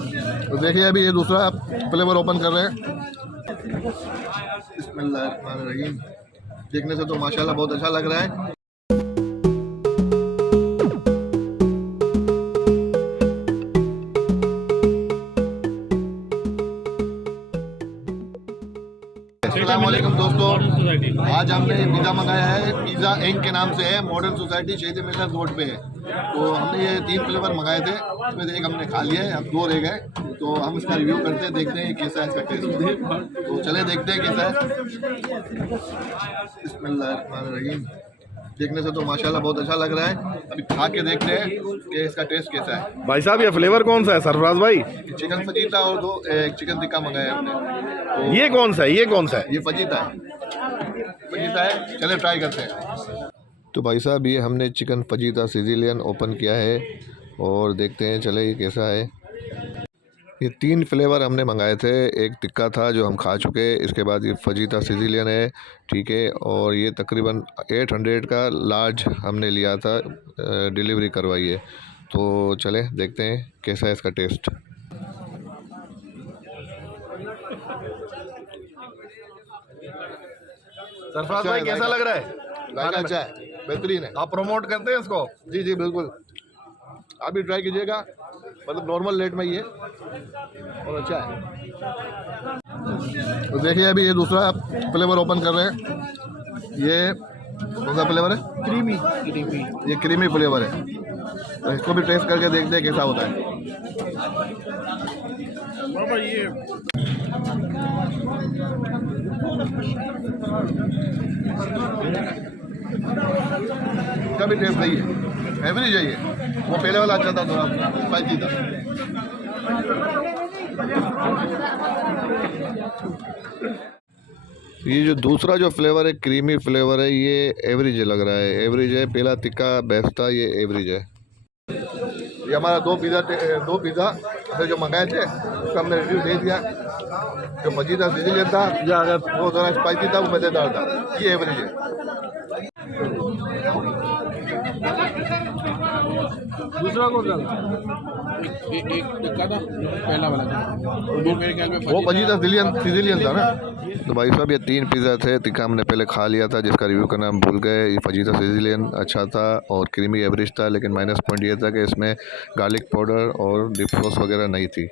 तो देखिए अभी ये दूसरा फ्लेवर ओपन कर रहे हैं। बिस्मिल्लाहिर्रहमानिर्रहीम। देखने से तो माशाल्लाह बहुत अच्छा लग रहा है। अस्सलाम वालेकुम दोस्तों, आज हमने पिज़्ज़ा मंगाया है। पिज़्ज़ा इंक के नाम से है, मॉडर्न सोसाइटी शहीद मिलत रोड पे है। तो हमने ये 3 फ्लेवर मंगाए थे, इसमें से एक हमने खा लिया है, अब 2 रह गए। तो हम इसका रिव्यू करते हैं, देखते हैं कैसा है इसका टेस्ट। तो चले देखते हैं कैसा है। बिस्मिल्लाहिर्रहमानिर्रहीम। देखने से तो माशाल्लाह बहुत अच्छा लग रहा है। अभी खा के देखते हैं कि इसका टेस्ट कैसा है। भाई साहब ये फ्लेवर कौन सा है सरफराज भाई? चिकन फजीता और 2 चिकन टिक्का मंगाया हमने। तो ये कौन सा है, ये कौन सा है? ये फजीता है, चले ट्राई करते हैं। तो भाई साहब ये हमने चिकन फजीता सिजिलियन ओपन किया है और देखते हैं चले ये कैसा है। ये 3 फ्लेवर हमने मंगाए थे, एक टिक्का था जो हम खा चुके, इसके बाद ये फजीता सिजिलियन है, ठीक है। और ये तकरीबन 800 का लार्ज हमने लिया था, डिलीवरी करवाई है। तो चले देखते हैं कैसा है इसका टेस्ट। सरफराज भाई कैसा लग रहा है? अच्छा है, बेहतरीन है। आप प्रमोट करते हैं इसको? जी जी बिल्कुल, आप भी ट्राई कीजिएगा। मतलब नॉर्मल रेट में ही है और अच्छा है। तो देखिए अभी ये दूसरा फ्लेवर ओपन कर रहे हैं। ये कौन सा फ्लेवर है? क्रीमी। ये क्रीमी फ्लेवर है। तो इसको भी टेस्ट करके देखते हैं कैसा होता है। बाबा ये इसका भी टेस्ट सही है, एवरेज है ये। वो पहले वाला अच्छा था, थोड़ा स्पाइसी था। ये जो दूसरा जो फ्लेवर है क्रीमी फ्लेवर है, ये एवरेज लग रहा है, एवरेज है। पहला टिक्का बेस्ट था, ये एवरेज है। ये हमारा 2 पिज़्ज़ा जो मंगाए थे उसका हमने रिव्यू दे दिया। जो फजीता सिजिलियन था वो थोड़ा स्पाइसी था, वो मज़ेदार था। ये एवरेज है। दूसरा कौन सा एक टिक्का था, पहला वाला था वो मेरे ख्याल में वो फजीता सिजिलियन था ना। तो भाई साहब ये 3 पिज़्ज़ा थे, टिक्का हमने पहले खा लिया था जिसका रिव्यू करना हम भूल गए। ये फजीता सिजिलियन अच्छा था और क्रीमी एवरेज था, लेकिन माइनस पॉइंट ये था कि इसमें गार्लिक पाउडर और डिप सॉस वगैरह नहीं थी।